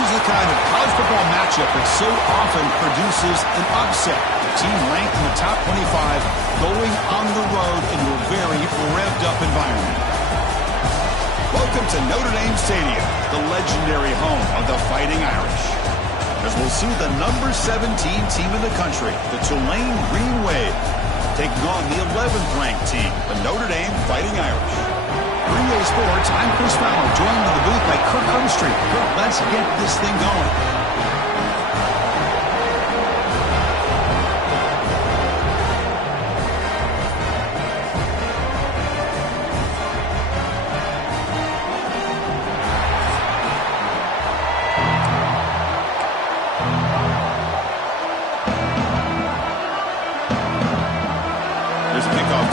This is the kind of college football matchup that so often produces an upset. A team ranked in the top 25 going on the road into a very revved-up environment. Welcome to Notre Dame Stadium, the legendary home of the Fighting Irish. As we'll see the number 17 team in the country, the Tulane Green Wave, taking on the 11th ranked team, the Notre Dame Fighting Irish. 3A Sports, I'm Chris Fowler, joined in the booth by Kirk Humstreet. Kirk, let's get this thing going.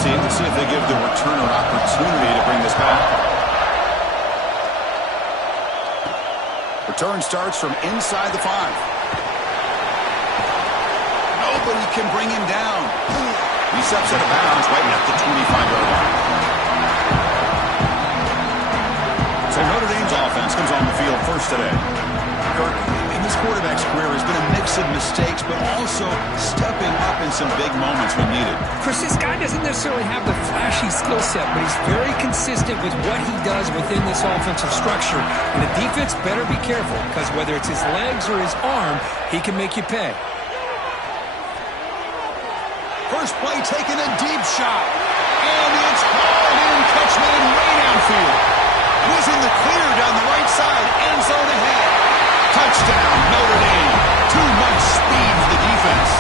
To see if they give the returner an opportunity to bring this back. Return starts from inside the 5. Nobody can bring him down. He steps out of bounds right at the 25-yard line. So Notre Dame's offense comes on the field first today. Kirk, in this quarterback's career has been a mix of mistakes, but also stepping up in some big moments when needed. Chris, this guy doesn't necessarily have the flashy skill set, but he's very consistent with what he does within this offensive structure. And the defense better be careful, because whether it's his legs or his arm, he can make you pay. First play taking a deep shot. And it's hauled in, catch made way downfield. It was in the clear down the right side, end zone ahead. Touchdown, Notre Dame. Too much speed for the defense.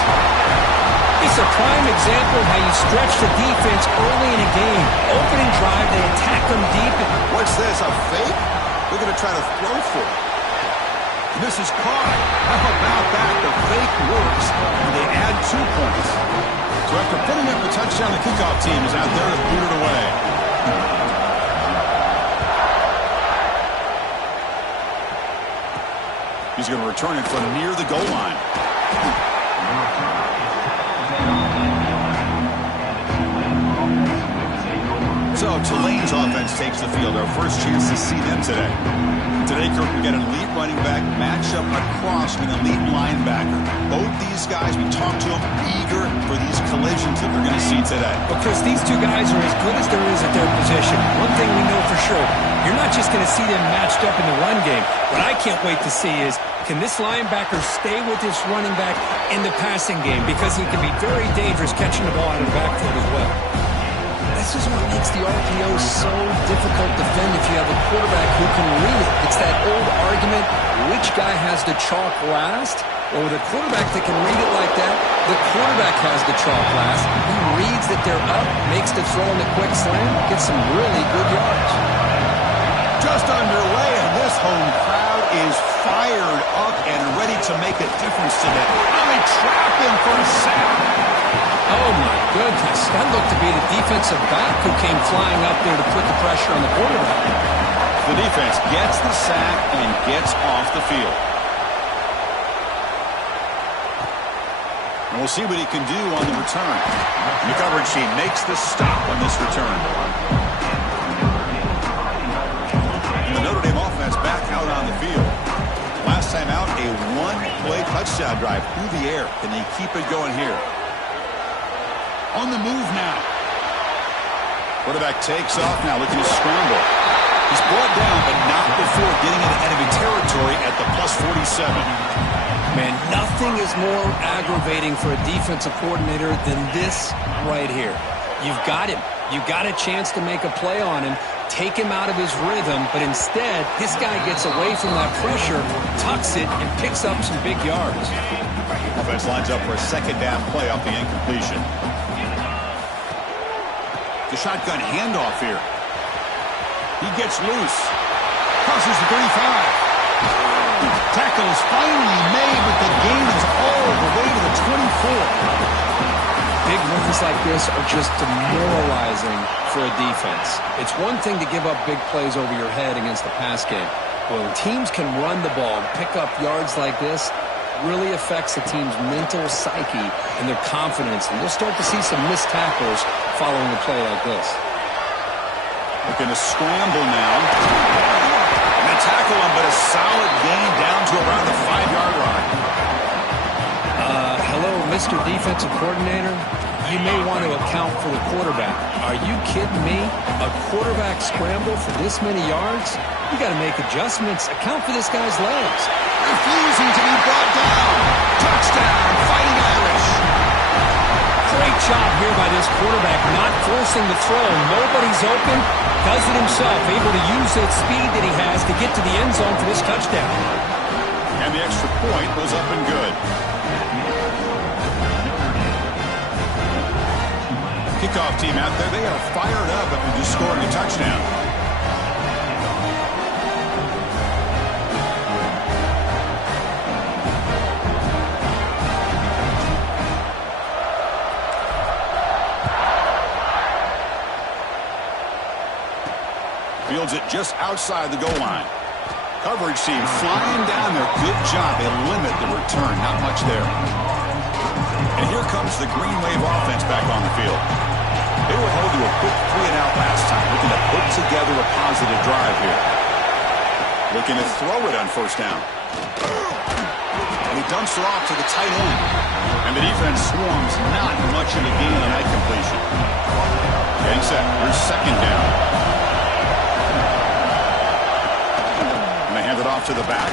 It's a prime example of how you stretch the defense early in a game. Opening drive, they attack them deep. What's this, a fake? They're going to try to throw for it. And this is caught. How about that? The fake works, and they add 2 points. So after putting up a touchdown, the kickoff team is out there to boot it away. He's going to return it from near the goal line. So Tulane's offense takes the field. Our first chance to see them today. Today, Kirk, we got an elite running back match up across an elite linebacker. Both these guys, we talked to them, eager for these collisions that we're going to see today. But Chris, these two guys are as good as there is at their position. One thing we know for sure, you're not just going to see them matched up in the run game. What I can't wait to see is, can this linebacker stay with this running back in the passing game? Because he can be very dangerous catching the ball out of the backfield as well. This is what makes the RPO so difficult to defend if you have a quarterback who can read it. It's that old argument, which guy has the chalk last? Well, with a quarterback that can read it like that, the quarterback has the chalk last. He reads that they're up, makes the throw in the quick slam, gets some really good yards. Just underway, and this home crowd is fired up and ready to make a difference today. And they trap him for a sack. Oh, my goodness. That looked to be the defensive back who came flying up there to put the pressure on the quarterback. The defense gets the sack and gets off the field. And we'll see what he can do on the return. And the coverage team makes the stop on this return. And the Notre Dame offense back out on the field. Last time out, a one-play touchdown drive through the air. Can they keep it going here? On the move now. Quarterback takes off now, looking to scramble. He's brought down, but not before getting into enemy territory at the +47. Man, nothing is more aggravating for a defensive coordinator than this right here. You've got him. You've got a chance to make a play on him, take him out of his rhythm, but instead, this guy gets away from that pressure, tucks it, and picks up some big yards. Offense lines up for a second down play off the incompletion. The shotgun handoff here. He gets loose. Crosses the 35. Tackle is finally made, but the gain is all the way to the 24. Big runs like this are just demoralizing for a defense. It's one thing to give up big plays over your head against the pass game. When teams can run the ball and pick up yards like this, really affects the team's mental psyche and their confidence. And you'll start to see some missed tackles following a play like this. Looking to scramble now. And to tackle him, but a solid gain down to around the 5-yard line. Hello, Mr. Defensive Coordinator. You may want to account for the quarterback. Are you kidding me? A quarterback scramble for this many yards? You got to make adjustments. Account for this guy's legs. Refusing to be brought down. Touchdown, Fighting Irish. Great job here by this quarterback, not forcing the throw. Nobody's open. Does it himself, able to use that speed that he has to get to the end zone for this touchdown. And the extra point was up and good. Kickoff team out there, they are fired up after just scoring a touchdown. Fields it just outside the goal line. Coverage team flying down there. Good job. They limit the return. Not much there. And here comes the Green Wave offense back on the field. They were held to a quick 3-and-out last time, looking to put together a positive drive here. Looking to throw it on first down. And he dumps it off to the tight end. And the defense swarms not much of a gain on that completion. Getting set. Here's second down. And they hand it off to the back.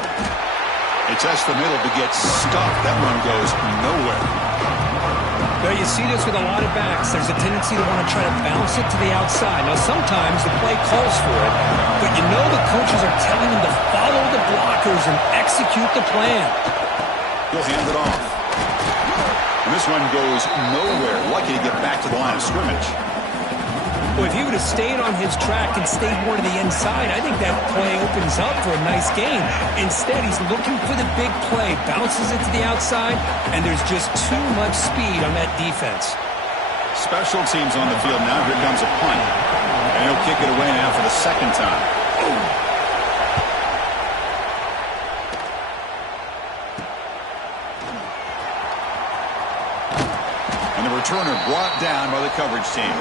They test the middle to get stuffed. That one goes nowhere. Well, you see this with a lot of backs. There's a tendency to want to try to bounce it to the outside. Now, sometimes the play calls for it, but you know the coaches are telling them to follow the blockers and execute the plan. He'll hand it off. And this one goes nowhere. Lucky to get back to the line of scrimmage. Well, if he would have stayed on his track and stayed more to the inside, I think that play opens up for a nice gain. Instead, he's looking for the big play, bounces it to the outside, and there's just too much speed on that defense. Special teams on the field now. Here comes a punt. And he'll kick it away now for the second time. And the returner brought down by the coverage team.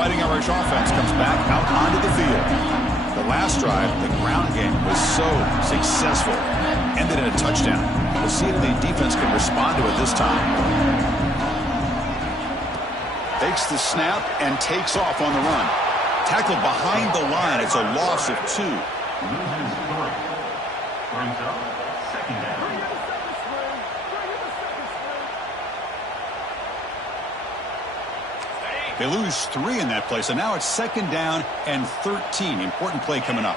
Fighting Irish offense comes back out onto the field. The last drive, the ground game, was so successful. Ended in a touchdown. We'll see if the defense can respond to it this time. Takes the snap and takes off on the run. Tackled behind the line. It's a loss of 2. They lose 3 in that play, so now it's second down and 13. Important play coming up.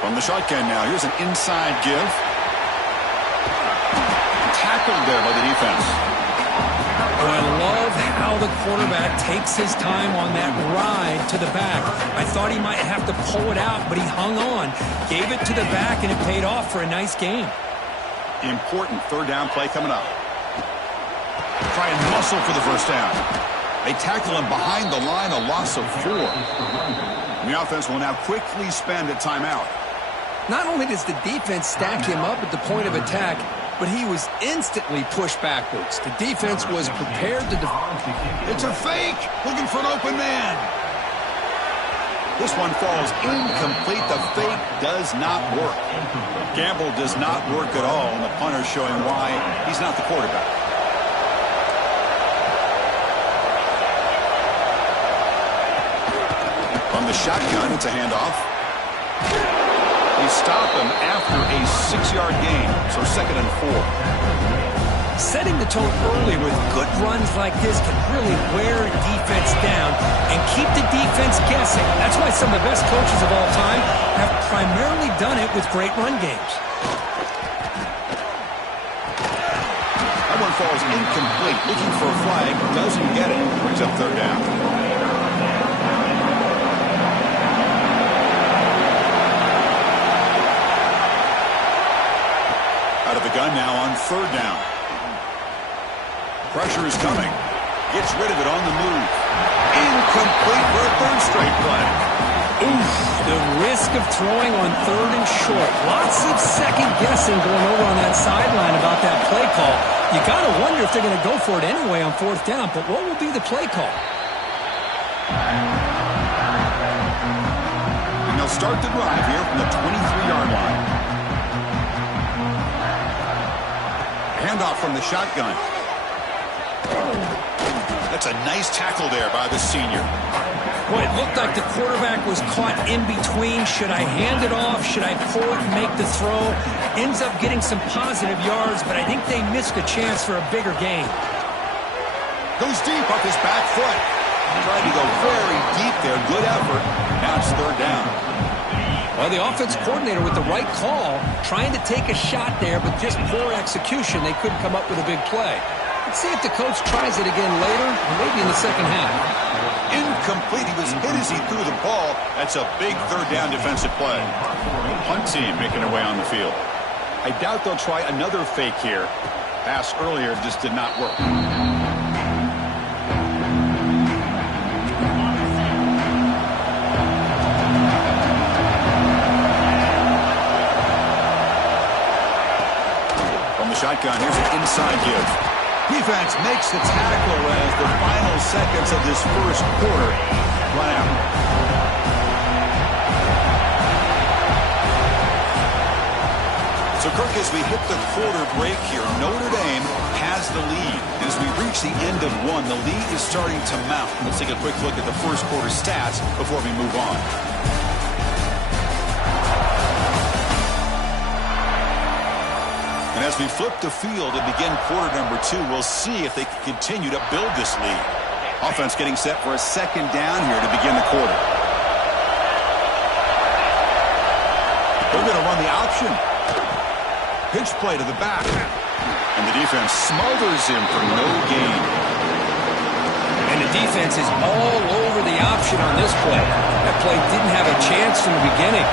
From the shotgun now, here's an inside give. Tackled there by the defense. Oh, I love how the quarterback takes his time on that ride to the back. I thought he might have to pull it out, but he hung on. Gave it to the back, and it paid off for a nice gain. Important third down play coming up. Try and muscle for the first down. They tackle him behind the line, a loss of 4. And the offense will now quickly spend a timeout. Not only does the defense stack him up at the point of attack, but he was instantly pushed backwards. The defense was prepared to It's a fake, looking for an open man. This one falls incomplete. The fake does not work. Gamble does not work at all, and the punter showing why he's not the quarterback. From the shotgun, it's a handoff. They stop him after a 6-yard gain, so second and 4. Setting the tone early with good runs like this can really wear a defense down and keep the defense guessing. That's why some of the best coaches of all time have primarily done it with great run games. That one falls incomplete. Looking for a flag, doesn't get it. Brings up third down. Out of the gun now on third down. Pressure is coming. Gets rid of it on the move. Incomplete for a third straight play. Oof, the risk of throwing on third and short. Lots of second guessing going over on that sideline about that play call. You got to wonder if they're going to go for it anyway on fourth down, but what will be the play call? And they'll start the drive here from the 23-yard line. Handoff from the shotgun. That's a nice tackle there by the senior. Boy, it looked like the quarterback was caught in between. Should I hand it off? Should I pull it and make the throw? Ends up getting some positive yards, but I think they missed a chance for a bigger gain. Goes deep off his back foot. Tried to go very deep there. Good effort. Now it's third down. Well, the offense coordinator with the right call, trying to take a shot there, but just poor execution. They couldn't come up with a big play. Let's see if the coach tries it again later, or maybe in the second half. Incomplete. He was hit as he threw the ball. That's a big third down defensive play. Punt team making their way on the field. I doubt they'll try another fake here. Pass earlier just did not work. From the shotgun, here's an inside give. Defense makes the tackle as the final seconds of this first quarter run out. So, Kirk, as we hit the quarter break here, Notre Dame has the lead. As we reach the end of one, the lead is starting to mount. Let's take a quick look at the first quarter stats before we move on. And as we flip the field and begin quarter number two, we'll see if they can continue to build this lead. Offense getting set for a second down here to begin the quarter. They're going to run the option. Pitch play to the back. And the defense smothers him for no gain. And the defense is all over the option on this play. That play didn't have a chance from the beginning.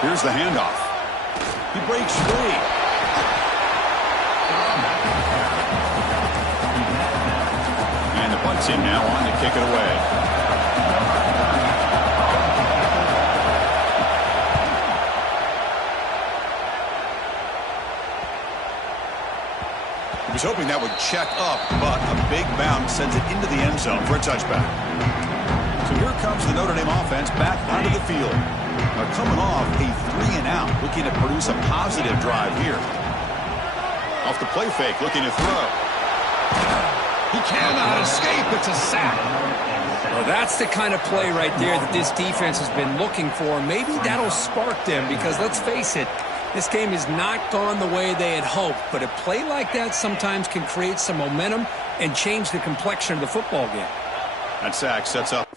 Here's the handoff. He breaks free. And the punt team now on to kick it away. He was hoping that would check up, but a big bounce sends it into the end zone for a touchback. So here comes the Notre Dame offense back onto the field. Now coming off a 3-and-out, looking to produce a positive drive here. Off the play fake, looking to throw. He cannot escape. It's a sack. Well, that's the kind of play right there that this defense has been looking for. Maybe that'll spark them because, let's face it, this game has not gone the way they had hoped. But a play like that sometimes can create some momentum and change the complexion of the football game. That sack sets up.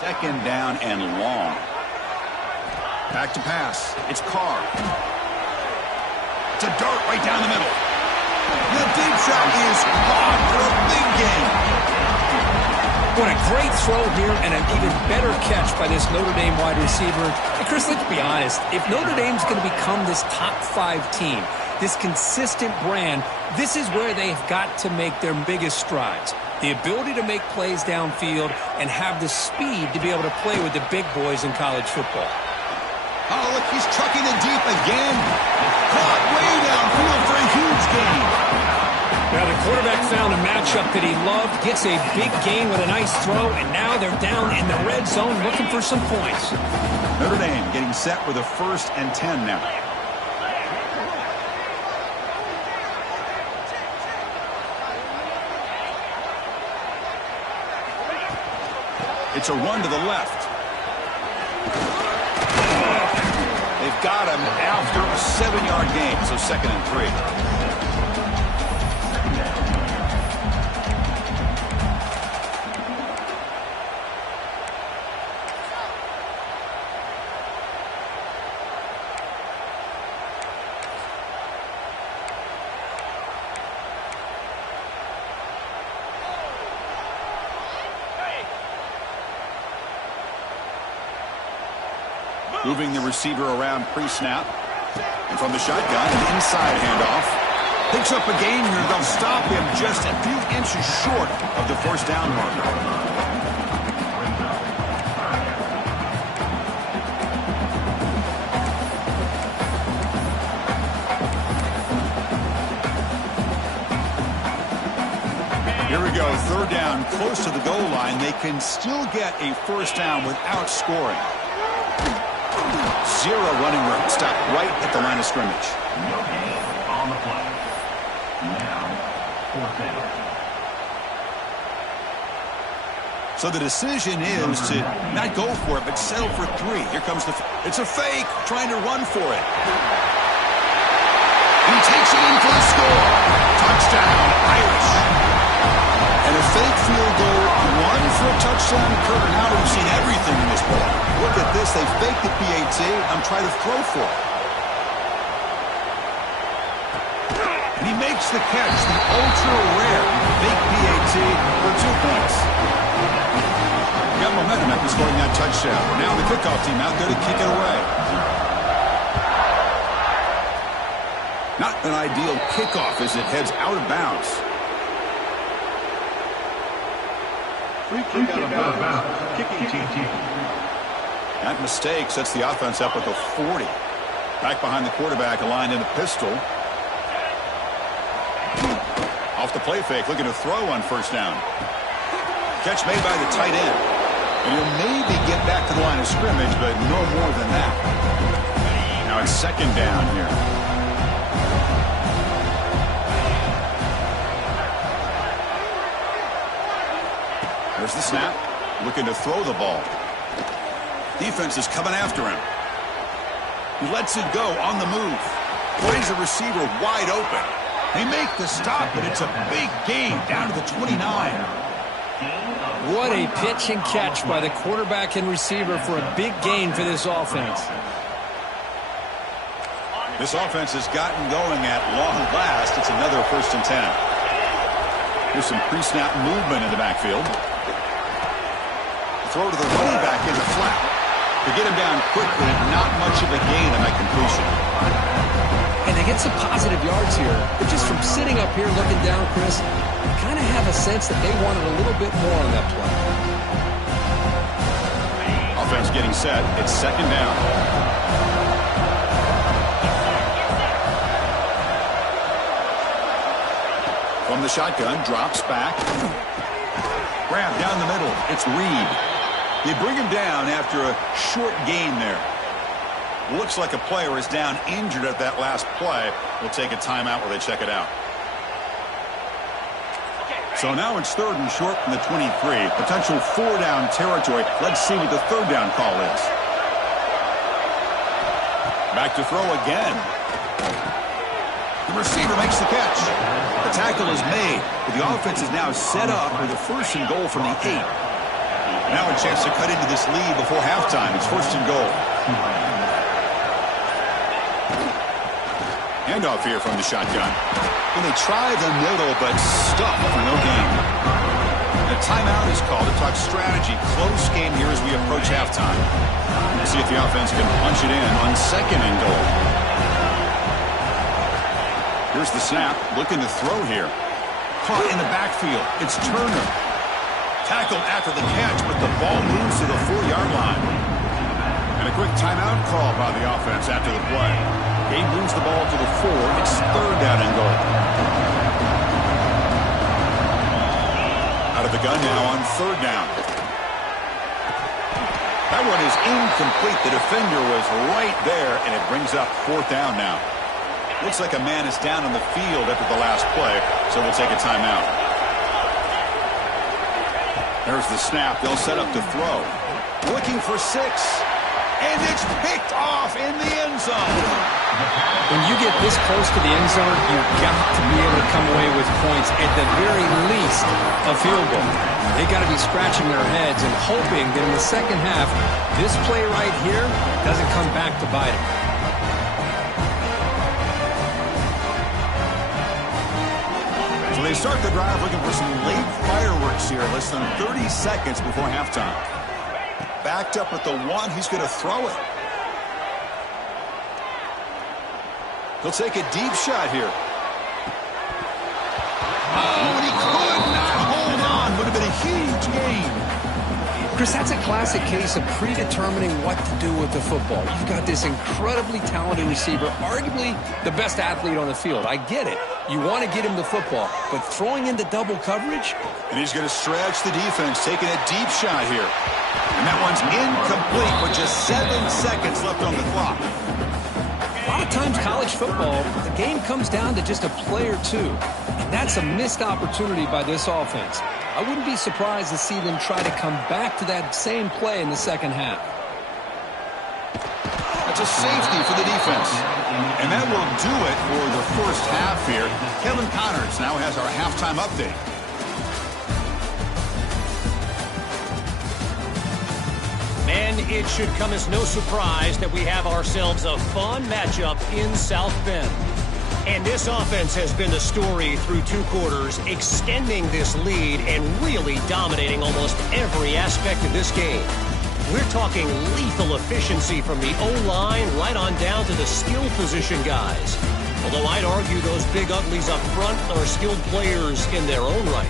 Second down and long. Back to pass. It's Carr. It's a dart right down the middle. The deep shot is caught for a big gain. What a great throw here and an even better catch by this Notre Dame wide receiver. And Chris, let's be honest. If Notre Dame's going to become this top 5 team, this consistent brand, this is where they've got to make their biggest strides. The ability to make plays downfield and have the speed to be able to play with the big boys in college football. Oh, look, he's trucking it deep again. Caught way downfield for a huge gain. Now the quarterback found a matchup that he loved, gets a big gain with a nice throw, and now they're down in the red zone looking for some points. Notre Dame getting set with a 1st and 10 now. It's a run to the left. They've got him after a 7-yard gain, so 2nd and 3. Moving the receiver around pre-snap. And from the shotgun, an inside handoff. Picks up a gain here. They'll stop him just a few inches short of the 1st down marker. Here we go, third down, close to the goal line. They can still get a first down without scoring. Zero running room. Stop right at the line of scrimmage. No gain on the play. Now, fourth down. So the decision is to not go for it, but settle for 3. Here comes it's a fake, trying to run for it. He takes it in for the score. Touchdown, Irish. And a fake field goal, one for a touchdown. Kurt, now we've seen everything in this ball. Look at this. They faked the PAT. I'm trying to throw for it. And he makes the catch, the ultra-rare fake PAT for 2 points. Got momentum after scoring that touchdown. Now the kickoff team out there to kick it away. Not an ideal kickoff as it heads out of bounds. Free kick out of bounds. Kicking team. That mistake sets the offense up at the 40. Back behind the quarterback, aligned in a pistol. Off the play fake, looking to throw on first down. Catch made by the tight end. And he'll maybe get back to the line of scrimmage, but no more than that. Now it's second down here. There's the snap. Looking to throw the ball. Defense is coming after him. He lets it go on the move. Plays the receiver wide open. They make the stop, but it's a big gain down to the 29. What a pitch and catch by the quarterback and receiver for a big gain for this offense. This offense has gotten going at long last. It's another 1st and 10. Here's some pre-snap movement in the backfield. Throw to the running back in the flat. To get him down quickly, not much of a gain on that completion. And they get some positive yards here. But just from sitting up here looking down, Chris, I kind of have a sense that they wanted a little bit more on that play. Offense getting set. It's second down. From the shotgun, drops back. Grab down the middle. It's Reed. They bring him down after a short gain there. Looks like a player is down injured at that last play. We'll take a timeout while they check it out. So now it's 3rd and short from the 23. Potential 4-down territory. Let's see what the 3rd down call is. Back to throw again. The receiver makes the catch. The tackle is made, but the offense is now set up with a 1st and goal from the 8. Now a chance to cut into this lead before halftime. It's 1st and goal. Handoff here from the shotgun. And they try the middle, but stuck for no gain. A timeout is called to talk strategy. Close game here as we approach halftime. We'll see if the offense can punch it in on 2nd and goal. Here's the snap. Looking to throw here. Caught in the backfield. It's Turner. Tackled after the catch, but the ball moves to the 4-yard line. And a quick timeout call by the offense after the play. Gabe moves the ball to the 4. It's 3rd down and goal. Out of the gun now on 3rd down. That one is incomplete. The defender was right there, and it brings up 4th down now. Looks like a man is down on the field after the last play, so we'll take a timeout. There's the snap. They'll set up to throw. Looking for 6. And it's picked off in the end zone. When you get this close to the end zone, you've got to be able to come away with points, at the very least a field goal. They got to be scratching their heads and hoping that in the second half, this play right here doesn't come back to bite them. So they start the drive looking for some late fireworks here, less than 30 seconds before halftime. Backed up at the 1, he's going to throw it. He'll take a deep shot here. Oh, and he could not hold on. Would have been a huge gain. Chris, that's a classic case of predetermining what to do with the football. You've got this incredibly talented receiver, arguably the best athlete on the field. I get it. You want to get him the football, but throwing into double coverage? And he's going to stretch the defense, taking a deep shot here. And that one's incomplete with just 7 seconds left on the clock. A lot of times college football, the game comes down to just a play or two. And that's a missed opportunity by this offense. I wouldn't be surprised to see them try to come back to that same play in the second half. That's a safety for the defense. And that will do it for the first half here. Kevin Connors now has our halftime update. And it should come as no surprise that we have ourselves a fun matchup in South Bend. And this offense has been the story through 2 quarters, extending this lead and really dominating almost every aspect of this game. We're talking lethal efficiency from the O-line right on down to the skill position guys. Although I'd argue those big uglies up front are skilled players in their own right.